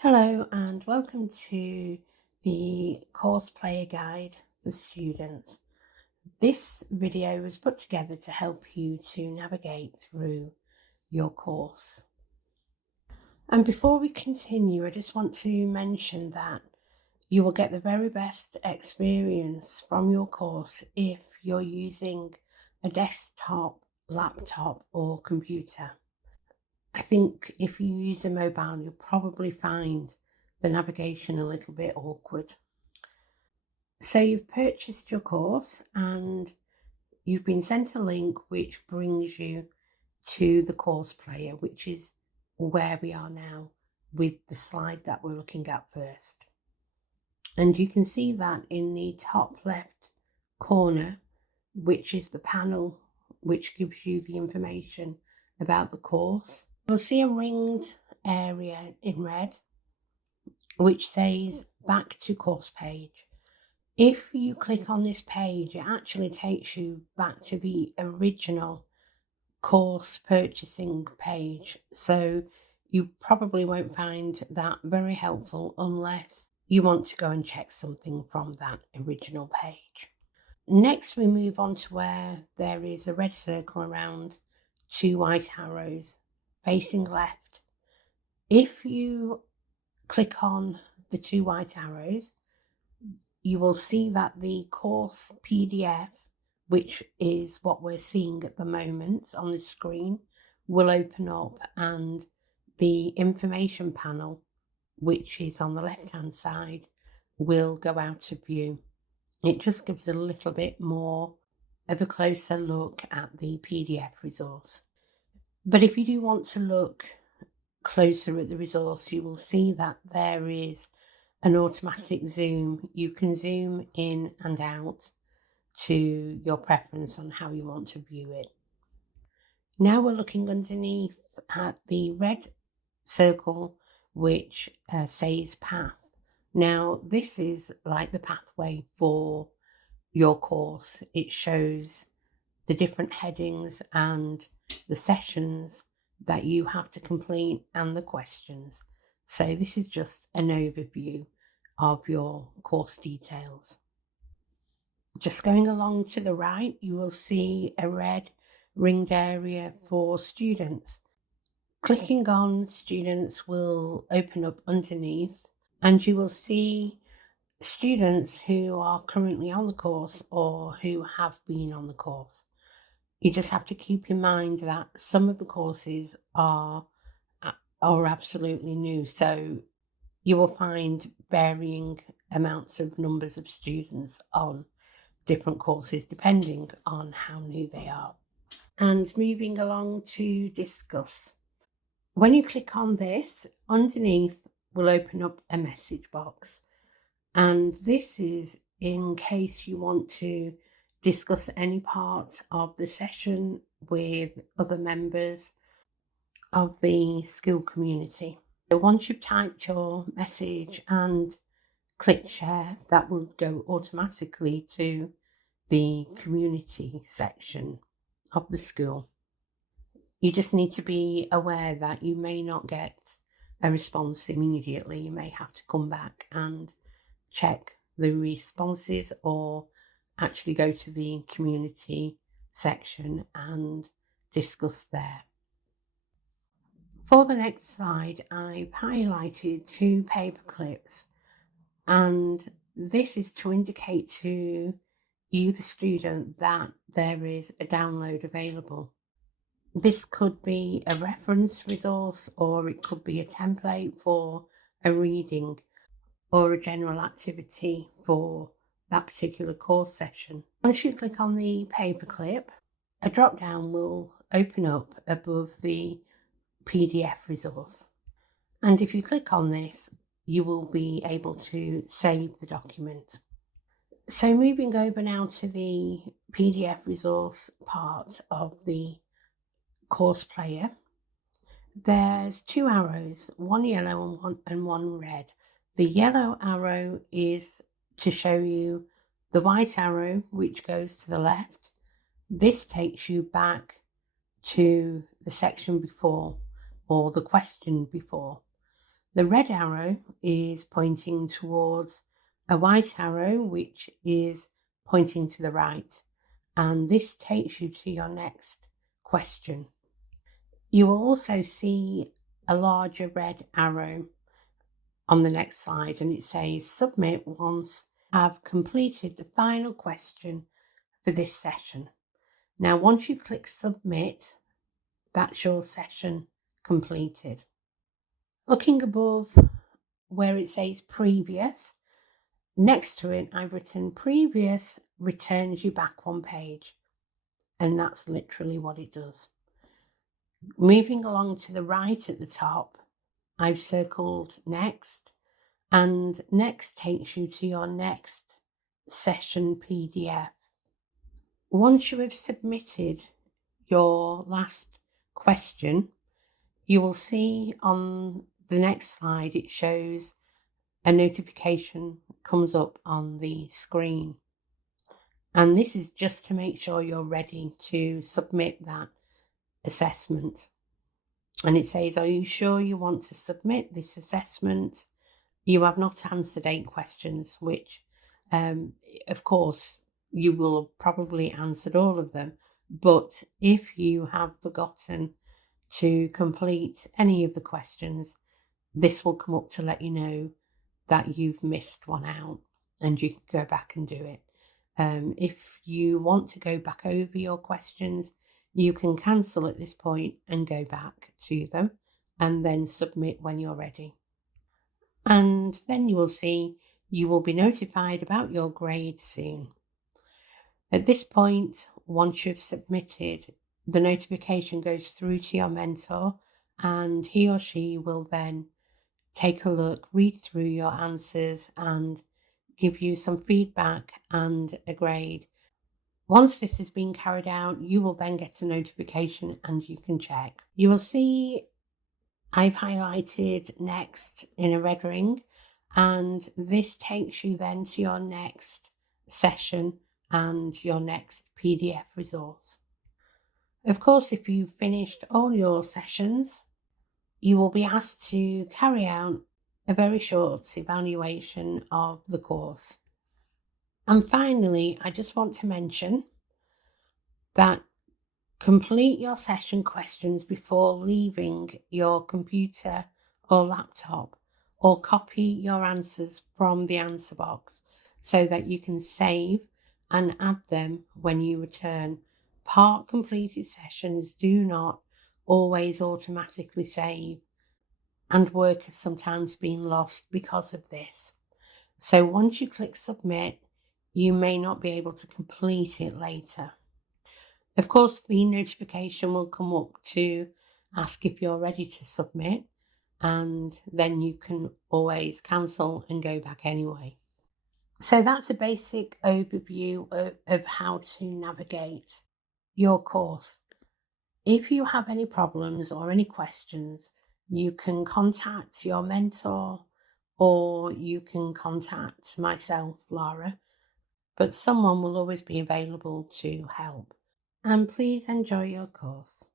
Hello and welcome to the Course Player Guide for students. This video was put together to help you to navigate through your course. And before we continue, I just want to mention that you will get the very best experience from your course if you're using a desktop, laptop or computer. I think if you use a mobile, you'll probably find the navigation a little bit awkward. So you've purchased your course and you've been sent a link which brings you to the course player, which is where we are now with the slide that we're looking at first. And you can see that in the top left corner, which is the panel which gives you the information about the course. You'll see a ringed area in red which says back to course page. If you click on this page, it actually takes you back to the original course purchasing page. So you probably won't find that very helpful unless you want to go and check something from that original page. Next, we move on to where there is a red circle around two white arrows facing left. If you click on the two white arrows, you will see that the course PDF, which is what we're seeing at the moment on the screen, will open up, and the information panel, which is on the left-hand side, will go out of view. It just gives a little bit more of a closer look at the PDF resource. But if you do want to look closer at the resource, you will see that there is an automatic zoom. You can zoom in and out to your preference on how you want to view it. Now we're looking underneath at the red circle which says path. Now this is like the pathway for your course. It shows the different headings and the sessions that you have to complete and the questions. So this is just an overview of your course details. Just going along to the right, you will see a red ringed area for students. Clicking on students will open up underneath, and you will see students who are currently on the course or who have been on the course. You just have to keep in mind that some of the courses are absolutely new, so you will find varying amounts of numbers of students on different courses depending on how new they are. And moving along to discuss. When you click on this, underneath will open up a message box, and this is in case you want to discuss any part of the session with other members of the school community. So once you've typed your message and click share, that will go automatically to the community section of the school. You just need to be aware that you may not get a response immediately. You may have to come back and check the responses or actually go to the community section and discuss there. For the next slide, I've highlighted two paper clips, and this is to indicate to you, the student, that there is a download available. This could be a reference resource, or it could be a template for a reading or a general activity for that particular course session. Once you click on the paperclip, a drop down will open up above the PDF resource. And if you click on this, you will be able to save the document. So moving over now to the PDF resource part of the course player, there's two arrows, one yellow and one red. The yellow arrow is to show you the white arrow, which goes to the left. This takes you back to the section before or the question before. The red arrow is pointing towards a white arrow, which is pointing to the right. And this takes you to your next question. You will also see a larger red arrow on the next slide, and it says submit once I've completed the final question for this session. Now, once you click submit, that's your session completed. Looking above where it says previous, next to it, I've written previous returns you back one page. And that's literally what it does. Moving along to the right at the top, I've circled next, and next takes you to your next session PDF. Once you have submitted your last question, you will see on the next slide it shows a notification comes up on the screen. And this is just to make sure you're ready to submit that assessment. And it says, are you sure you want to submit this assessment? You have not answered 8 questions, which, of course, you will have probably answered all of them. But if you have forgotten to complete any of the questions, this will come up to let you know that you've missed one out and you can go back and do it. If you want to go back over your questions, you can cancel at this point and go back to them and then submit when you're ready. And then you will see you will be notified about your grade soon. At this point, once you've submitted, the notification goes through to your mentor and he or she will then take a look, read through your answers and give you some feedback and a grade. Once this has been carried out, you will then get a notification and you can check. You will see I've highlighted next in a red ring, and this takes you then to your next session and your next PDF resource. Of course, if you've finished all your sessions, you will be asked to carry out a very short evaluation of the course. And finally, I just want to mention that complete your session questions before leaving your computer or laptop, or copy your answers from the answer box so that you can save and add them when you return. Part completed sessions do not always automatically save, and work has sometimes been lost because of this. So once you click submit, you may not be able to complete it later. Of course, the notification will come up to ask if you're ready to submit, and then you can always cancel and go back anyway. So that's a basic overview of how to navigate your course. If you have any problems or any questions, you can contact your mentor or you can contact myself, Lara, but someone will always be available to help. And please enjoy your course.